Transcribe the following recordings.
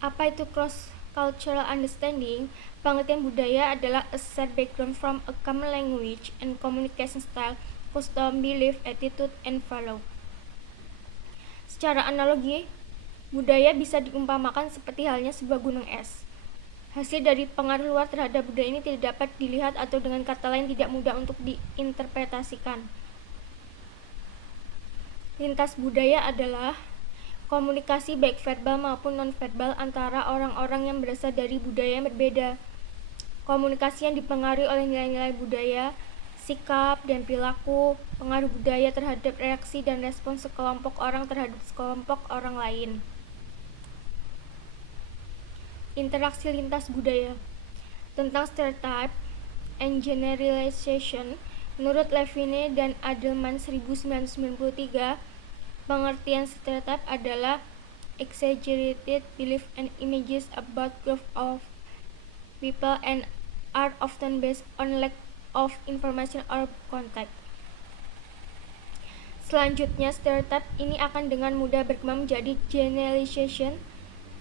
Apa itu cross-cultural understanding? Pengertian budaya adalah a shared background from a common language and communication style, custom, belief, attitude, and value. Secara analogi, budaya bisa diumpamakan seperti halnya sebuah gunung es. Hasil dari pengaruh luar terhadap budaya ini tidak dapat dilihat atau dengan kata lain tidak mudah untuk diinterpretasikan. Lintas budaya adalah komunikasi baik verbal maupun non-verbal antara orang-orang yang berasal dari budaya yang berbeda. Komunikasi yang dipengaruhi oleh nilai-nilai budaya, sikap dan perilaku, pengaruh budaya terhadap reaksi dan respons sekelompok orang terhadap sekelompok orang lain. Interaksi lintas budaya. Tentang stereotype and generalization, menurut Levine dan Adelman 1993, pengertian stereotype adalah exaggerated belief and images about group of people and are often based on lack of information or context. Selanjutnya, stereotype ini akan dengan mudah berkembang menjadi generalization.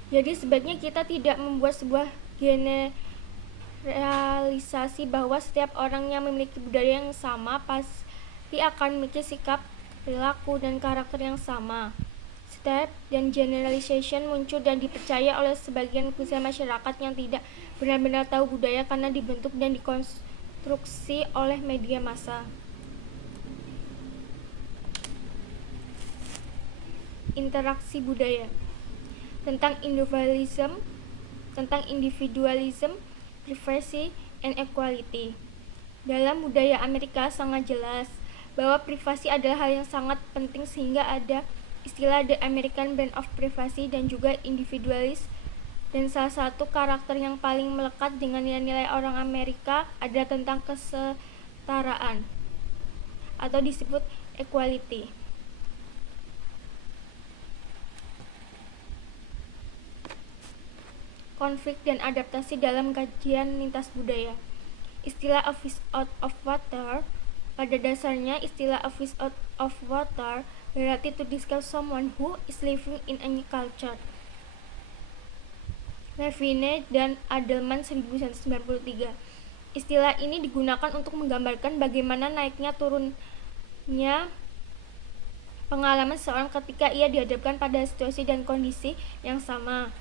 Jadi sebaiknya kita tidak membuat sebuah generalisasi bahwa setiap orang yang memiliki budaya yang sama pasti akan memiliki sikap, perilaku, dan karakter yang sama. Stereotype dan generalization muncul dan dipercaya oleh sebagian besar masyarakat yang tidak benar-benar tahu budaya karena dibentuk dan dikonstruksi oleh media massa. Interaksi budaya. Tentang individualism, privacy, and equality. Dalam budaya Amerika sangat jelas bahwa privasi adalah hal yang sangat penting sehingga ada istilah The American Brand of Privacy dan juga individualis, dan salah satu karakter yang paling melekat dengan nilai-nilai orang Amerika adalah tentang kesetaraan atau disebut equality. Konflik dan adaptasi dalam kajian lintas budaya. Istilah a fish out of water, pada dasarnya istilah a fish out of water berarti to describe someone who is living in a new culture. Levine dan Adelman 1993. Istilah ini digunakan untuk menggambarkan bagaimana naiknya turunnya pengalaman seorang ketika ia dihadapkan pada situasi dan kondisi yang sama.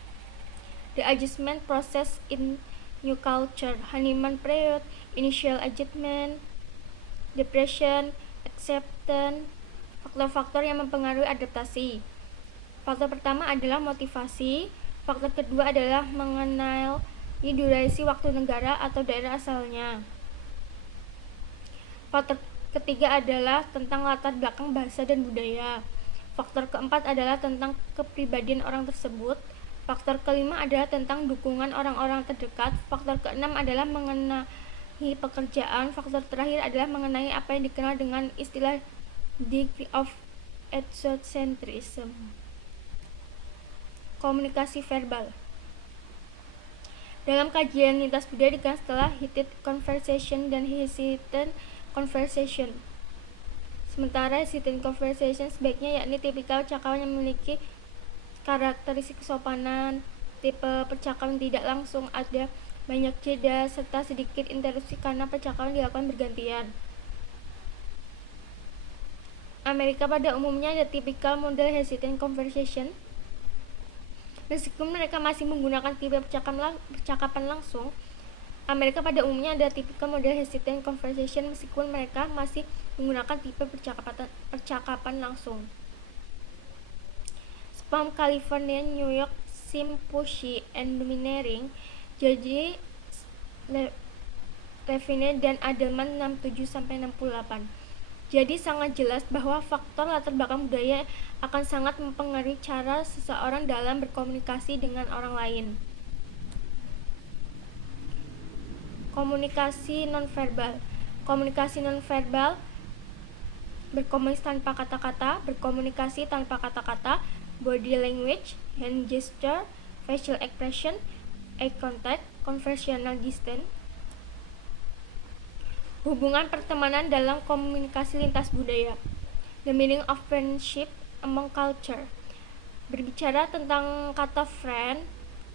The adjustment process in new culture, honeymoon period, initial adjustment, depression, acceptance, faktor-faktor yang mempengaruhi adaptasi. Faktor pertama adalah motivasi, faktor kedua adalah mengenali durasi waktu negara atau daerah asalnya. Faktor ketiga adalah tentang latar belakang bahasa dan budaya. Faktor keempat adalah tentang kepribadian orang tersebut. Faktor kelima adalah tentang dukungan orang-orang terdekat. Faktor keenam adalah mengenai pekerjaan. Faktor terakhir adalah mengenai apa yang dikenal dengan istilah degree of ethnocentrism. Komunikasi verbal. Dalam kajian lintas budaya dikenal setelah heated conversation dan hesitant conversation. Sementara hesitant conversation sebaiknya yakni tipikal percakapan yang memiliki karakteristik kesopanan, tipe percakapan tidak langsung, ada banyak jeda, serta sedikit interupsi karena percakapan dilakukan bergantian. Amerika pada umumnya ada tipikal model hesitant conversation. Meskipun mereka masih menggunakan tipe percakapan langsung, Amerika pada umumnya ada tipikal model hesitant conversation meskipun mereka masih menggunakan tipe percakapan langsung. Spam California, New York Symposium and Domineering. Jadi Levine dan Adelman 67-68. Jadi sangat jelas bahwa faktor latar belakang budaya akan sangat mempengaruhi cara seseorang dalam berkomunikasi dengan orang lain. Komunikasi nonverbal. Komunikasi nonverbal berkomunikasi tanpa kata-kata, berkomunikasi tanpa kata-kata, body language, hand gesture, facial expression, eye contact, conversational distance. Hubungan pertemanan dalam komunikasi lintas budaya. The meaning of friendship among culture. Berbicara tentang kata friend,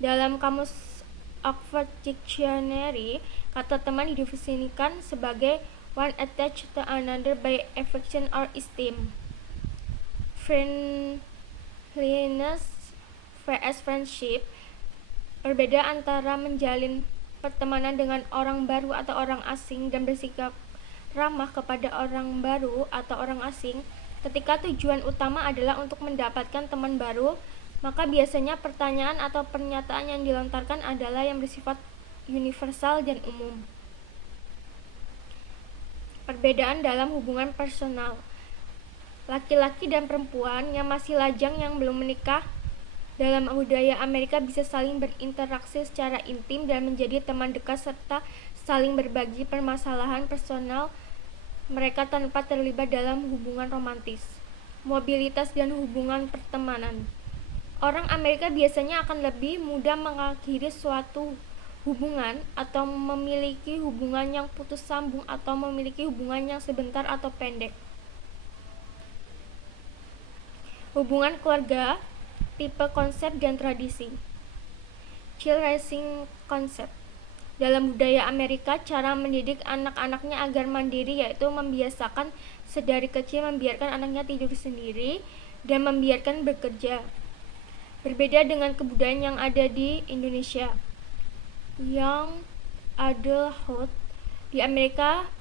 Dalam kamus Oxford Dictionary, kata teman didefinisikan sebagai one attached to another by affection or esteem. Friendliness vs friendship, berbeda antara menjalin pertemanan dengan orang baru atau orang asing dan bersikap ramah kepada orang baru atau orang asing. Ketika tujuan utama adalah untuk mendapatkan teman baru, maka biasanya pertanyaan atau pernyataan yang dilontarkan adalah yang bersifat universal dan umum. Perbedaan dalam hubungan personal. Laki-laki dan perempuan yang masih lajang yang belum menikah dalam budaya Amerika bisa saling berinteraksi secara intim dan menjadi teman dekat serta saling berbagi permasalahan personal mereka tanpa terlibat dalam hubungan romantis. Mobilitas dan hubungan pertemanan. Orang Amerika biasanya akan lebih mudah mengakhiri suatu hubungan atau memiliki hubungan yang putus sambung atau memiliki hubungan yang sebentar atau pendek. Hubungan keluarga, tipe konsep dan tradisi. Child raising concept. Dalam budaya Amerika, cara mendidik anak-anaknya agar mandiri yaitu membiasakan sedari kecil membiarkan anaknya tidur sendiri dan membiarkan bekerja. Berbeda dengan kebudayaan yang ada di Indonesia. Young adulthood. Di Amerika,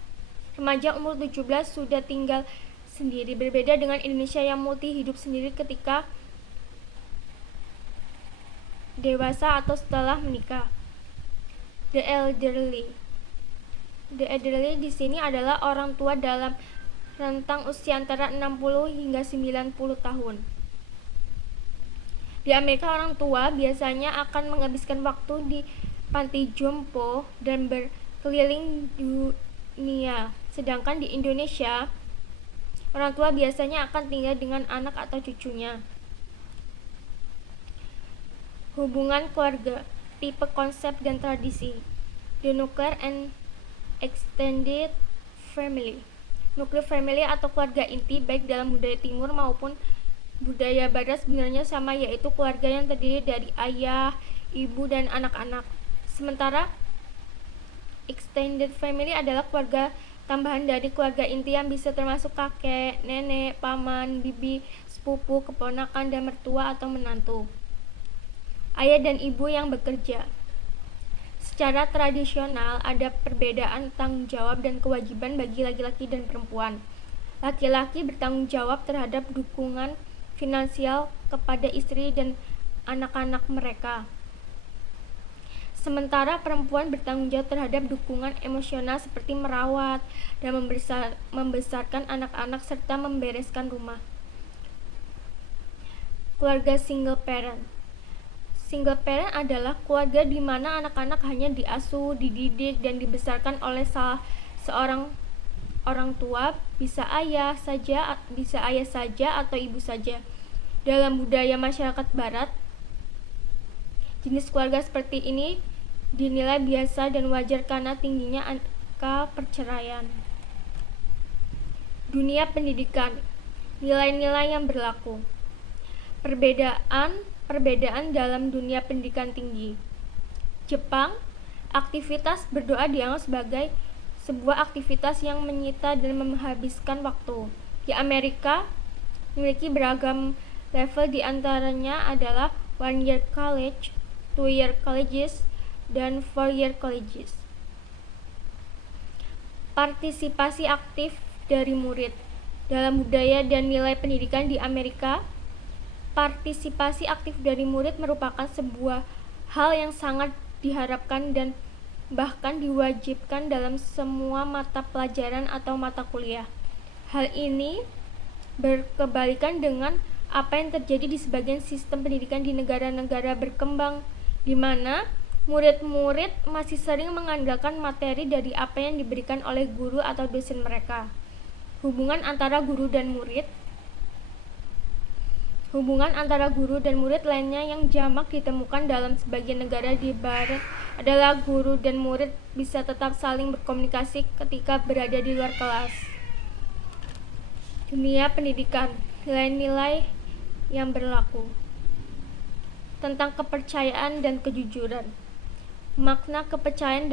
remaja umur 17 sudah tinggal sendiri. Berbeda dengan Indonesia yang multi hidup sendiri ketika dewasa atau setelah menikah. The elderly. The elderly di sini adalah orang tua dalam rentang usia antara 60 hingga 90 tahun. Di Amerika, orang tua biasanya akan menghabiskan waktu di panti jompo dan berkeliling dunia. Sedangkan di Indonesia, orang tua biasanya akan tinggal dengan anak atau cucunya. Hubungan keluarga, tipe konsep dan tradisi. The nuclear and extended family. Nuclear family atau keluarga inti baik dalam budaya timur maupun budaya barat sebenarnya sama, yaitu keluarga yang terdiri dari ayah, ibu, dan anak-anak. Sementara extended family adalah keluarga tambahan dari keluarga inti yang bisa termasuk kakek, nenek, paman, bibi, sepupu, keponakan, dan mertua atau menantu. Ayah dan ibu yang bekerja. Secara tradisional ada perbedaan tanggung jawab dan kewajiban bagi laki-laki dan perempuan. Laki-laki bertanggung jawab terhadap dukungan finansial kepada istri dan anak-anak mereka. Sementara perempuan bertanggung jawab terhadap dukungan emosional seperti merawat dan membesarkan anak-anak serta membereskan rumah. Keluarga single parent. Single parent adalah keluarga di mana anak-anak hanya diasuh, dididik, dan dibesarkan oleh salah seorang orang tua, bisa ayah saja atau ibu saja. Dalam budaya masyarakat barat, jenis keluarga seperti ini dinilai biasa dan wajar karena tingginya angka perceraian. Dunia pendidikan, nilai-nilai yang berlaku. Perbedaan dalam dunia pendidikan tinggi. Jepang, aktivitas berdoa dianggap sebagai sebuah aktivitas yang menyita dan menghabiskan waktu. Di Amerika, memiliki beragam level, di antaranya adalah 1-year college, 2-year colleges, dan 4-year colleges. Partisipasi aktif dari murid. Dalam budaya dan nilai pendidikan di Amerika, partisipasi aktif dari murid merupakan sebuah hal yang sangat diharapkan dan bahkan diwajibkan dalam semua mata pelajaran atau mata kuliah. Hal ini berkebalikan dengan apa yang terjadi di sebagian sistem pendidikan di negara-negara berkembang, di mana murid-murid masih sering mengandalkan materi dari apa yang diberikan oleh guru atau dosen mereka. Hubungan antara guru dan murid lainnya yang jamak ditemukan dalam sebagian negara di barat adalah guru dan murid bisa tetap saling berkomunikasi ketika berada di luar kelas. Dunia pendidikan, nilai-nilai yang berlaku. tentang kepercayaan dan kejujuran. Makna kepercayaan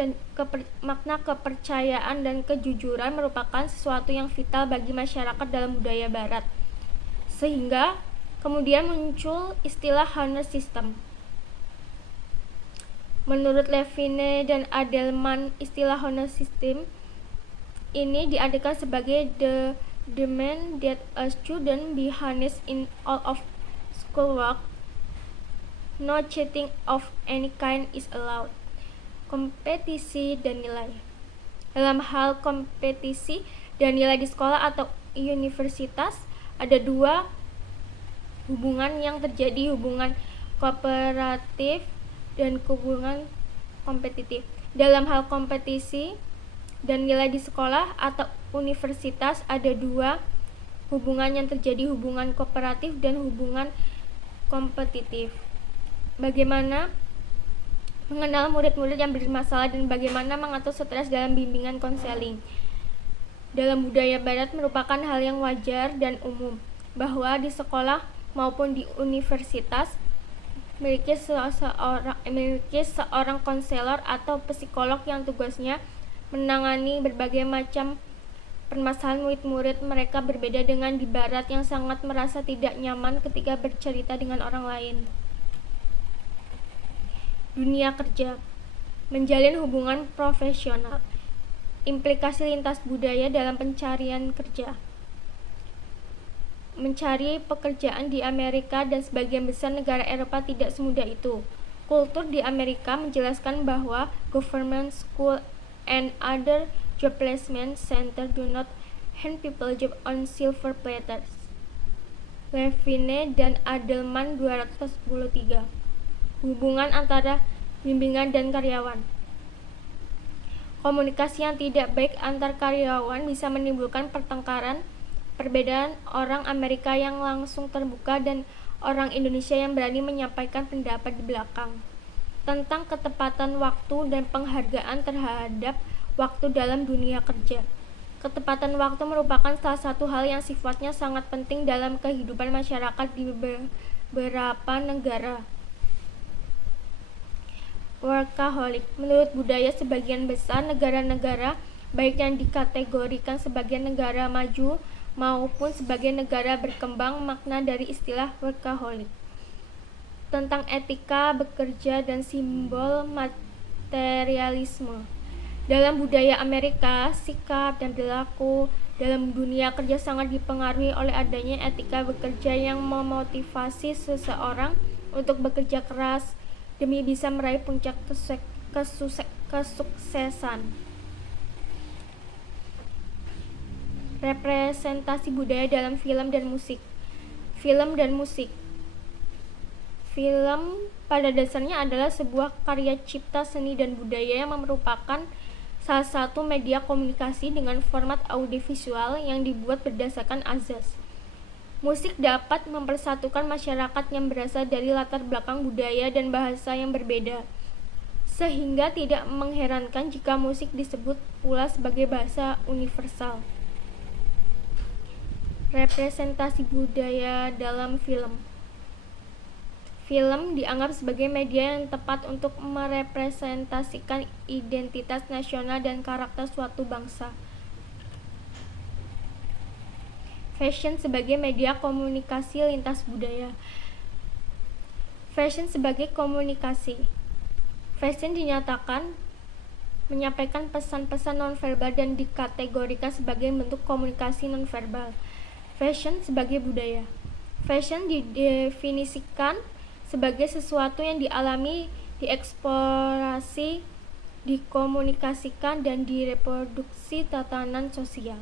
dan kejujuran merupakan sesuatu yang vital bagi masyarakat dalam budaya barat. Sehingga kemudian muncul istilah honor system. Menurut Levine dan Adelman, istilah honor system ini diartikan sebagai the demand that a student be honest in all of schoolwork. No cheating of any kind is allowed. Kompetisi dan nilai. Dalam hal kompetisi dan nilai di sekolah atau universitas, ada dua hubungan yang terjadi, hubungan kooperatif dan hubungan kompetitif. Dalam hal kompetisi dan nilai di sekolah atau universitas, ada dua hubungan yang terjadi, hubungan kooperatif dan hubungan kompetitif. Bagaimana mengenal murid-murid yang bermasalah dan bagaimana mengatur stres dalam bimbingan konseling. Dalam budaya barat merupakan hal yang wajar dan umum bahwa di sekolah maupun di universitas memiliki seorang konselor atau psikolog yang tugasnya menangani berbagai macam permasalahan murid-murid mereka. Berbeda dengan di barat yang sangat merasa tidak nyaman ketika bercerita dengan orang lain. Dunia kerja, menjalin hubungan profesional, implikasi lintas budaya dalam pencarian kerja. Mencari pekerjaan di Amerika dan sebagian besar negara Eropa tidak semudah itu. Kultur di Amerika menjelaskan bahwa government school and other job placement center do not hand people job on silver platters. Levine dan Adelman 213. Hubungan antara bimbingan dan karyawan. Komunikasi yang tidak baik antar karyawan bisa menimbulkan pertengkaran. Perbedaan orang Amerika yang langsung terbuka dan orang Indonesia yang berani menyampaikan pendapat di belakang. Tentang ketepatan waktu dan penghargaan terhadap waktu dalam dunia kerja. Ketepatan waktu merupakan salah satu hal yang sifatnya sangat penting dalam kehidupan masyarakat di beberapa negara. Workaholic. Menurut budaya sebagian besar negara-negara, baik yang dikategorikan sebagai negara maju maupun sebagai negara berkembang, makna dari istilah workaholic tentang etika bekerja dan simbol materialisme. Dalam budaya Amerika, sikap dan perilaku dalam dunia kerja sangat dipengaruhi oleh adanya etika bekerja yang memotivasi seseorang untuk bekerja keras demi bisa meraih puncak kesuksesan. Representasi budaya dalam film dan musik. Film dan musik. Film pada dasarnya adalah sebuah karya cipta seni dan budaya yang merupakan salah satu media komunikasi dengan format audiovisual yang dibuat berdasarkan azas. Musik dapat mempersatukan masyarakat yang berasal dari latar belakang budaya dan bahasa yang berbeda, sehingga tidak mengherankan jika musik disebut pula sebagai bahasa universal. Representasi budaya dalam film. Film dianggap sebagai media yang tepat untuk merepresentasikan identitas nasional dan karakter suatu bangsa. Fashion sebagai media komunikasi lintas budaya. Fashion sebagai komunikasi. Fashion dinyatakan menyampaikan pesan-pesan nonverbal dan dikategorikan sebagai bentuk komunikasi nonverbal. Fashion sebagai budaya. Fashion didefinisikan sebagai sesuatu yang dialami, dieksplorasi, dikomunikasikan, dan direproduksi tatanan sosial.